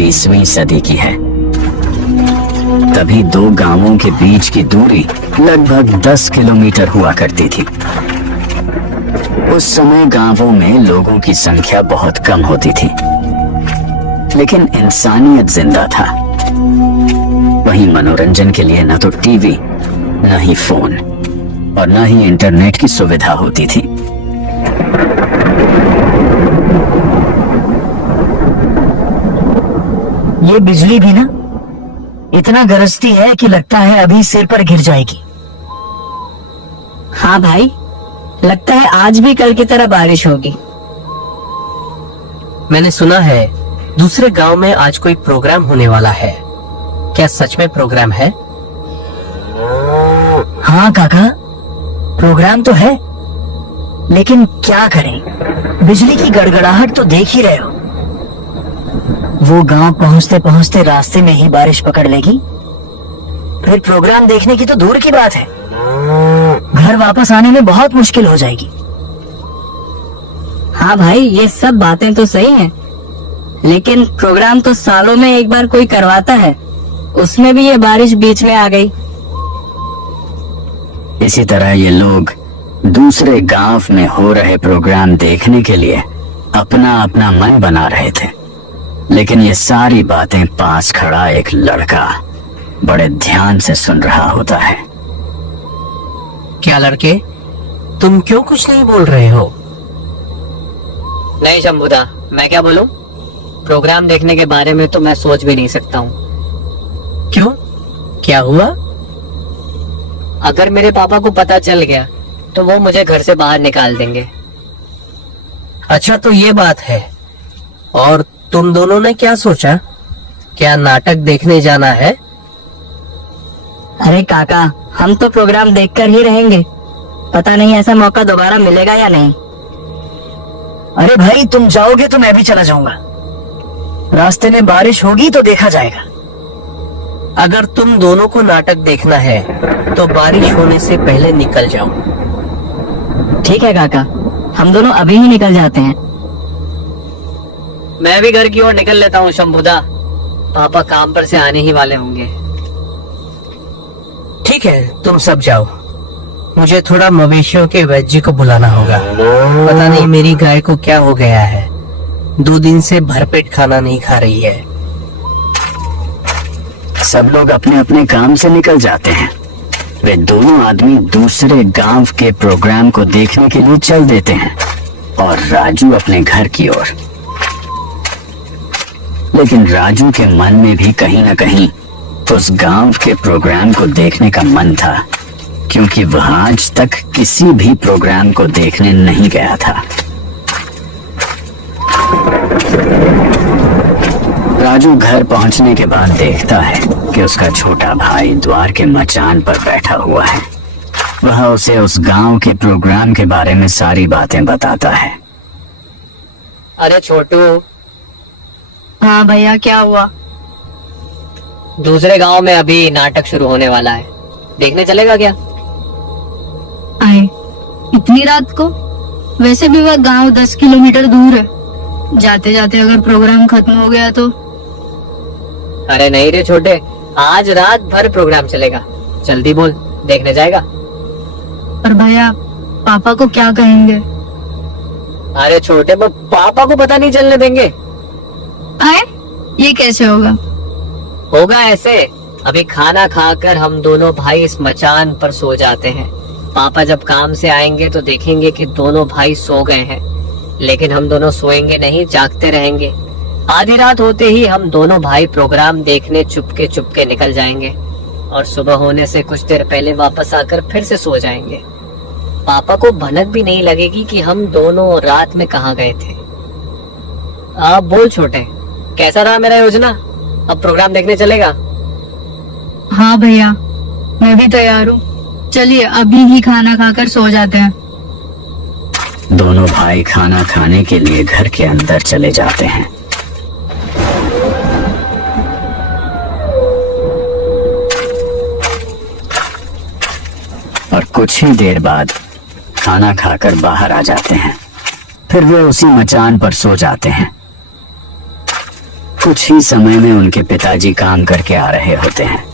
20वीं सदी की है। तभी दो गांवों के बीच की दूरी लगभग 10 किलोमीटर हुआ करती थी। उस समय गांवों में लोगों की संख्या बहुत कम होती थी, लेकिन इंसानियत जिंदा था। वहीं मनोरंजन के लिए न तो टीवी, न ही फोन और न ही इंटरनेट की सुविधा होती थी। ये बिजली भी ना इतना गरजती है कि लगता है अभी सिर पर गिर जाएगी। हाँ भाई, लगता है आज भी कल की तरह बारिश होगी। मैंने सुना है दूसरे गांव में आज कोई प्रोग्राम होने वाला है। क्या सच में प्रोग्राम है? हाँ काका, प्रोग्राम तो है, लेकिन क्या करें, बिजली की गड़गड़ाहट तो देख ही रहे हो। वो गांव पहुंचते पहुंचते रास्ते में ही बारिश पकड़ लेगी, फिर प्रोग्राम देखने की तो दूर की बात है, घर वापस आने में बहुत मुश्किल हो जाएगी। हाँ भाई, ये सब बातें तो सही हैं, लेकिन प्रोग्राम तो सालों में एक बार कोई करवाता है, उसमें भी ये बारिश बीच में आ गई। इसी तरह ये लोग दूसरे गांव में हो रहे प्रोग्राम देखने के लिए अपना अपना मन बना रहे थे, लेकिन ये सारी बातें पास खड़ा एक लड़का बड़े ध्यान से सुन रहा होता है। क्या लड़के, तुम क्यों कुछ नहीं बोल रहे हो? नहीं शंभुदा, मैं क्या बोलूं? प्रोग्राम देखने के बारे में तो मैं सोच भी नहीं सकता हूँ। क्यों, क्या हुआ? अगर मेरे पापा को पता चल गया तो वो मुझे घर से बाहर निकाल देंगे। अच्छा, तो ये बात है। और तुम दोनों ने क्या सोचा? क्या नाटक देखने जाना है? अरे काका, हम तो प्रोग्राम देखकर ही रहेंगे, पता नहीं ऐसा मौका दोबारा मिलेगा या नहीं। अरे भाई, तुम जाओगे तो मैं भी चला जाऊंगा, रास्ते में बारिश होगी तो देखा जाएगा। अगर तुम दोनों को नाटक देखना है तो बारिश होने से पहले निकल जाओ। ठीक है काका, हम दोनों अभी ही निकल जाते हैं। मैं भी घर की ओर निकल लेता हूँ शंभुदा, पापा काम पर से आने ही वाले होंगे। ठीक है, तुम सब जाओ, मुझे थोड़ा मवेशियों के वैद्य को बुलाना होगा। पता नहीं मेरी गाय को क्या हो गया है, 2 दिन से भरपेट खाना नहीं खा रही है। सब लोग अपने अपने काम से निकल जाते हैं। वे दोनों आदमी दूसरे गांव के प्रोग्राम को देखने के लिए चल देते हैं और राजू अपने घर की ओर। लेकिन राजू के मन में भी कहीं न कहीं उस गांव के प्रोग्राम को देखने का मन था, क्योंकि वह आज तक किसी भी प्रोग्राम को देखने नहीं गया था। राजू घर पहुंचने के बाद देखता है कि उसका छोटा भाई द्वार के मचान पर बैठा हुआ है। वह उसे उस गांव के प्रोग्राम के बारे में सारी बातें बताता है। अरे छोटू। हाँ भैया, क्या हुआ? दूसरे गांव में अभी नाटक शुरू होने वाला है, देखने चलेगा क्या? आए इतनी रात को? वैसे भी वह गांव 10 किलोमीटर दूर है, जाते जाते अगर प्रोग्राम खत्म हो गया तो? अरे नहीं रे छोटे, आज रात भर प्रोग्राम चलेगा, जल्दी बोल, देखने जाएगा? पर भैया, पापा को क्या कहेंगे? अरे छोटे, पापा को पता नहीं चलने देंगे। आए, ये कैसे होगा? होगा ऐसे, अभी खाना खाकर हम दोनों भाई इस मचान पर सो जाते हैं। पापा जब काम से आएंगे तो देखेंगे कि दोनों भाई सो गए हैं, लेकिन हम दोनों सोएंगे नहीं, जागते रहेंगे। आधी रात होते ही हम दोनों भाई प्रोग्राम देखने चुपके चुपके निकल जाएंगे और सुबह होने से कुछ देर पहले वापस आकर फिर से सो जाएंगे। पापा को भनक भी नहीं लगेगी कि हम दोनों रात में कहाँ गए थे। आप बोल छोटे, कैसा रहा मेरा योजना? अब प्रोग्राम देखने चलेगा? हाँ भैया, मैं भी तैयार हूँ, चलिए अभी ही खाना खाकर सो जाते हैं। दोनों भाई खाना खाने के लिए घर के अंदर चले जाते हैं। और कुछ ही देर बाद खाना खाकर बाहर आ जाते हैं। फिर वे उसी मचान पर सो जाते हैं। कुछ ही समय में उनके पिताजी काम करके आ रहे होते हैं।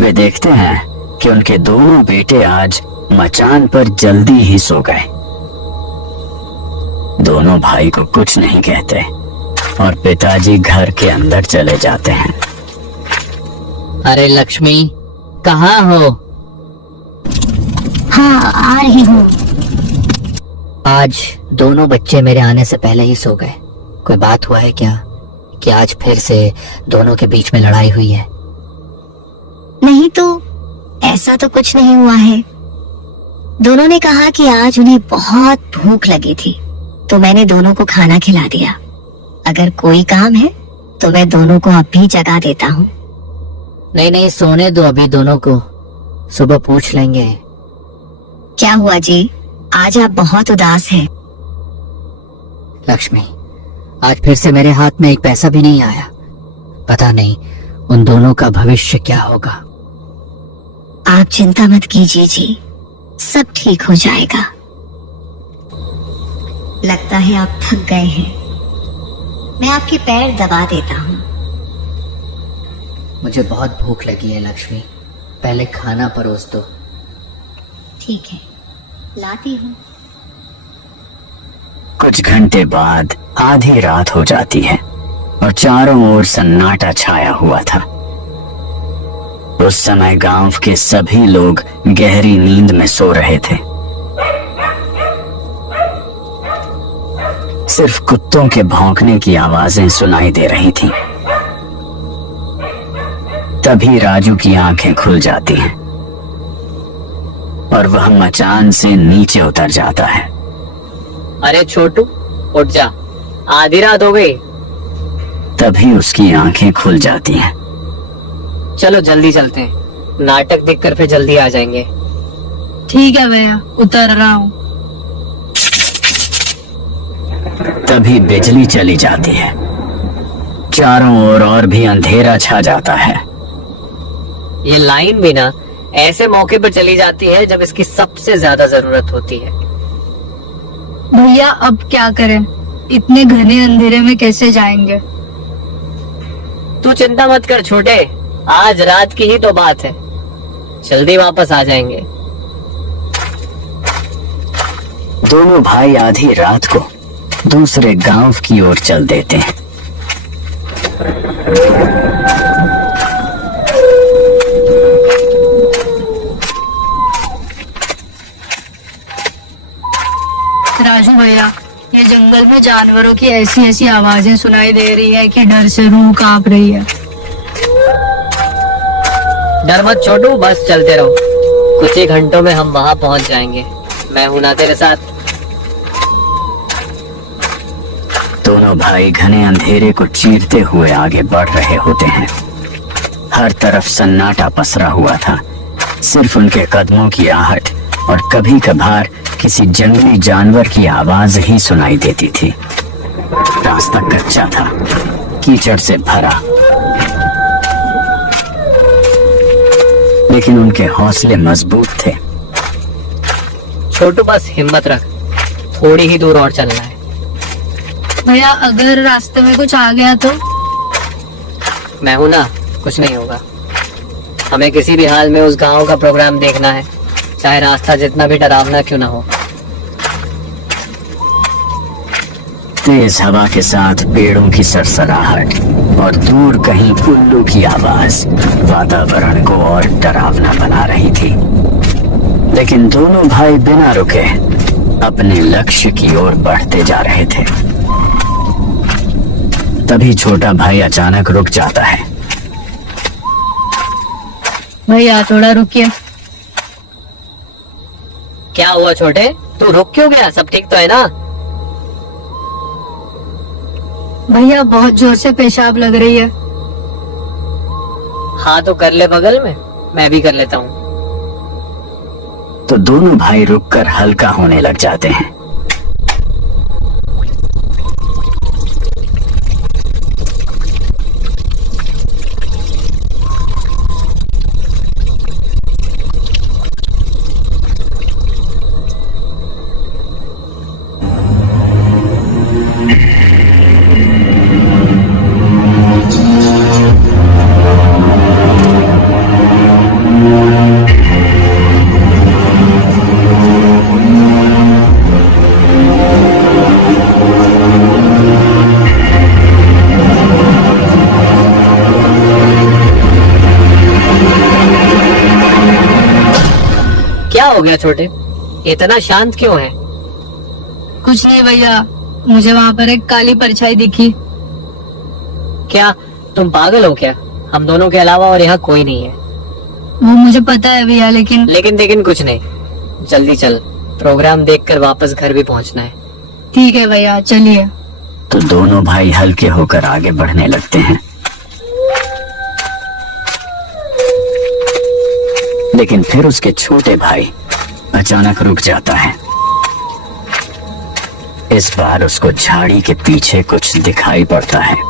वे देखते हैं कि उनके दोनों बेटे आज मचान पर जल्दी ही सो गए। दोनों भाई को कुछ नहीं कहते और पिताजी घर के अंदर चले जाते हैं। अरे लक्ष्मी, कहाँ हो? हाँ, आ रही हूँ। आज दोनों बच्चे मेरे आने से पहले ही सो गए। कोई बात हुआ है क्या कि आज फिर से दोनों के बीच में लड़ाई हुई है? नहीं तो ऐसा तो कुछ नहीं हुआ है। दोनों ने कहा कि आज उन्हें बहुत भूख लगी थी, तो मैंने दोनों को खाना खिला दिया। अगर कोई काम है तो मैं दोनों को अभी जगा देता हूँ। नहीं नहीं, सोने दो अभी दोनों को, सुबह पूछ लेंगे। क्या हुआ जी, आज आप बहुत उदास हैं। लक्ष्मी, आज फिर से मेरे हाथ में एक पैसा भी नहीं आया। पता नहीं उन दोनों का भविष्य क्या होगा। आप चिंता मत कीजिए जी, सब ठीक हो जाएगा। लगता है आप थक गए हैं, मैं आपके पैर दबा देता हूँ। मुझे बहुत भूख लगी है लक्ष्मी, पहले खाना परोस दो। ठीक है, लाती हूँ। कुछ घंटे बाद आधी रात हो जाती है और चारों ओर सन्नाटा छाया हुआ था। उस समय गांव के सभी लोग गहरी नींद में सो रहे थे। सिर्फ कुत्तों के भौंकने की आवाजें सुनाई दे रही थीं। तभी राजू की आंखें खुल जाती हैं और वह मचान से नीचे उतर जाता है। अरे छोटू, उठ जा, आधी रात हो गई। तभी उसकी आंखें खुल जाती हैं। चलो जल्दी चलते हैं, नाटक देखकर फिर जल्दी आ जाएंगे। ठीक है भैया, उतर रहा हूँ। तभी बिजली चली जाती है। चारों ओर और भी अंधेरा छा जाता है। ये लाइन भी ना ऐसे मौके पर चली जाती है जब इसकी सबसे ज्यादा जरूरत होती है। भैया अब क्या करें, इतने घने अंधेरे में कैसे जाएंगे। तू चिंता मत कर छोटे, आज रात की ही तो बात है, जल्दी वापस आ जाएंगे। दोनों भाई आधी रात को दूसरे गांव की ओर चल देते हैं। राजू भैया, ये जंगल में जानवरों की ऐसी ऐसी आवाजें सुनाई दे रही है कि डर से रूह कांप रही है। डर मत छोटू, बस चलते रहो, कुछ ही घंटों में हम वहां पहुंच जाएंगे। मैं हूं ना तेरे साथ। दोनों भाई घने अंधेरे को चीरते हुए आगे बढ़ रहे होते हैं। हर तरफ सन्नाटा पसरा हुआ था, सिर्फ उनके कदमों की आहट और कभी कभार किसी जंगली जानवर की आवाज ही सुनाई देती थी। रास्ता कच्चा था, कीचड़ से भरा, लेकिन उनके हौसले मजबूत थे। छोटू बस हिम्मत रख, थोड़ी ही दूर और चलना है। भैया अगर रास्ते में कुछ आ गया तो? मैं हूं ना, कुछ नहीं होगा। हमें किसी भी हाल में उस गांव का प्रोग्राम देखना है, चाहे रास्ता जितना भी डरावना क्यों ना हो। तेज हवा के साथ पेड़ों की सरसराहट और दूर कहीं उल्लू की आवाज वातावरण को और डरावना बना रही थी। लेकिन दोनों भाई बिना रुके अपने लक्ष्य की ओर बढ़ते जा रहे थे। तभी छोटा भाई अचानक रुक जाता है। भैया थोड़ा रुकिए। क्या हुआ छोटे, तू रुक क्यों गया? सब ठीक तो है ना? भैया बहुत जोर से पेशाब लग रही है। हाँ तो कर ले बगल में, मैं भी कर लेता हूँ। तो दोनों भाई रुककर हल्का होने लग जाते हैं। गया छोटे? इतना शांत क्यों है? कुछ नहीं भैया, मुझे वहाँ पर एक काली परछाई दिखी। क्या तुम पागल हो क्या? हम दोनों के अलावा और यहाँ कोई नहीं है। वो मुझे पता है भैया, लेकिन लेकिन कुछ नहीं, जल्दी चल, प्रोग्राम देखकर वापस घर भी पहुँचना है। ठीक है भैया, चलिए। तो दोनों भाई हल्के होकर आगे बढ़ने लगते हैं। लेकिन फिर उसके छोटे भाई अचानक रुक जाता है। इस बार उसको झाड़ी के पीछे कुछ दिखाई पड़ता है।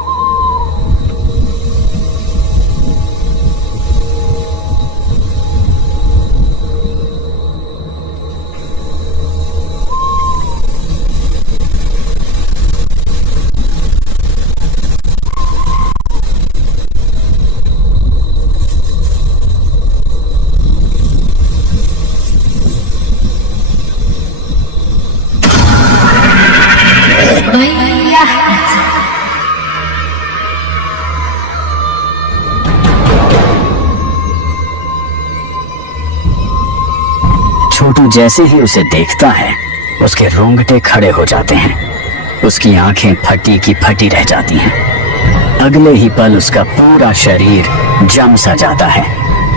भैया छोटू जैसे ही उसे देखता है, उसके रोंगटे खड़े हो जाते हैं। उसकी आंखें फटी की फटी रह जाती हैं। अगले ही पल उसका पूरा शरीर जम सा जाता है।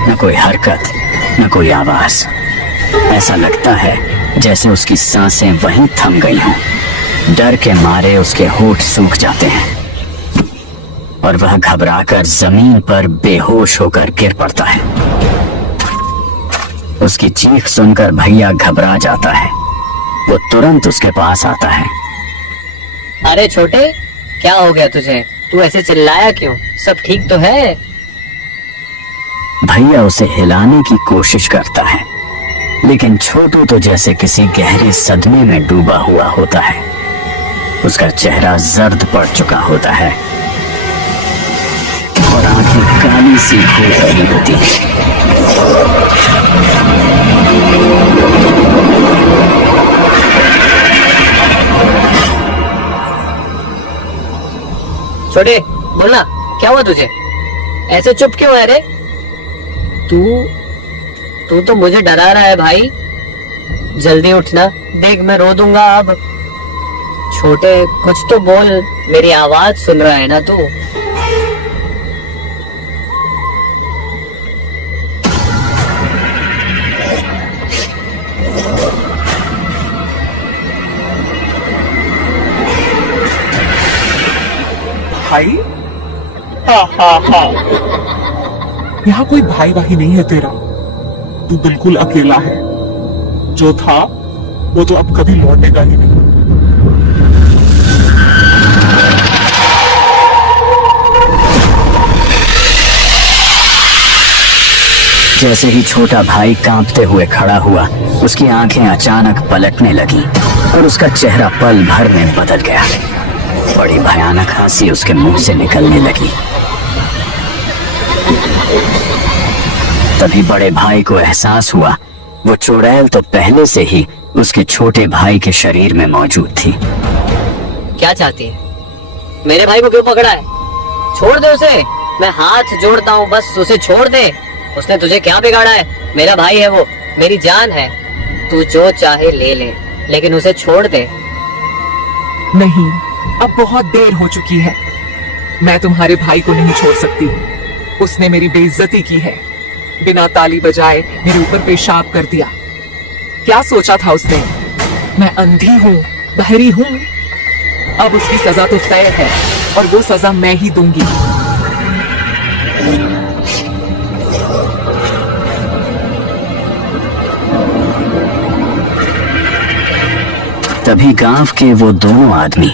न कोई हरकत, न कोई आवाज। ऐसा लगता है जैसे उसकी सांसें वहीं थम गई हों। डर के मारे उसके होंठ सूख जाते हैं और वह घबराकर जमीन पर बेहोश होकर गिर पड़ता है। उसकी चीख सुनकर भैया घबरा जाता है। वो तुरंत उसके पास आता है। अरे छोटे, क्या हो गया तुझे? तू ऐसे चिल्लाया क्यों? सब ठीक तो है? भैया उसे हिलाने की कोशिश करता है, लेकिन छोटू तो जैसे किसी गहरे सदमे में डूबा हुआ होता है। उसका चेहरा जर्द पड़ चुका होता है और आंखें काली सी हो रही होती हैं। छोटे, बोलना, क्या हुआ तुझे? ऐसे चुप क्यों है रे? तू तो मुझे डरा रहा है भाई। जल्दी उठना, देख मैं रो दूंगा अब। छोटे, कुछ तो बोल, मेरी आवाज सुन रहा है ना तू? भाई? हाँ। यहाँ कोई भाई वाही नहीं है तेरा। तू बिल्कुल अकेला है। जो था वो तो अब कभी लौटेगा ही नहीं। जैसे ही छोटा भाई कांपते हुए खड़ा हुआ, उसकी आंखें अचानक पलटने लगी और उसका चेहरा पल भर में बदल गया। बड़ी भयानक हंसी उसके मुंह से निकलने लगी। तभी बड़े भाई को एहसास हुआ, वो चुड़ैल तो पहले से ही उसके छोटे भाई के शरीर में मौजूद थी। क्या चाहती है? मेरे भाई को क्यों पकड़ा है? छोड़ दे उसे, मैं हाथ जोड़ता हूँ, बस उसे छोड़ दे। उसने तुझे क्या बिगाड़ा है? मेरा भाई है वो, मेरी जान है। तू जो चाहे ले ले, लेकिन उसे छोड़ दे। नहीं, अब बहुत देर हो चुकी है। मैं तुम्हारे भाई को नहीं छोड़ सकती। उसने मेरी बेइज्जती की है। बिना ताली बजाए मेरे ऊपर पेशाब कर दिया। क्या सोचा था उसने? मैं अंधी हूँ, बहरी हूँ। अब उसकी सजा तो तय है और वो सजा मैं ही दूंगी। तभी गांव के वो दोनों आदमी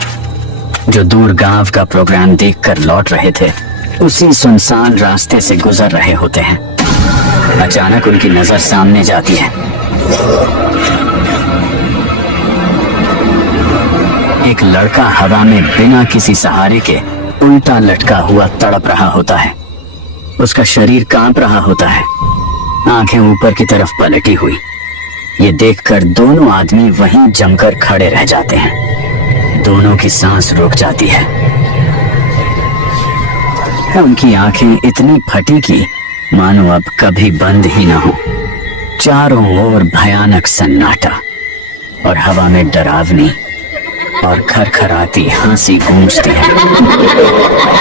जो दूर गांव का प्रोग्राम देखकर लौट रहे थे, उसी सुनसान रास्ते से गुजर रहे होते हैं। अचानक उनकी नजर सामने जाती है। एक लड़का हवा में बिना किसी सहारे के उल्टा लटका हुआ तड़प रहा होता है। उसका शरीर कांप रहा होता है, आंखें ऊपर की तरफ पलटी हुई। ये देखकर दोनों आदमी वहीं जमकर खड़े रह जाते हैं। दोनों की सांस रुक जाती है। उनकी आंखें इतनी फटी कि मानो अब कभी बंद ही ना हो। चारों ओर भयानक सन्नाटा और हवा में डरावनी और खरखराती हंसी गूंजती है।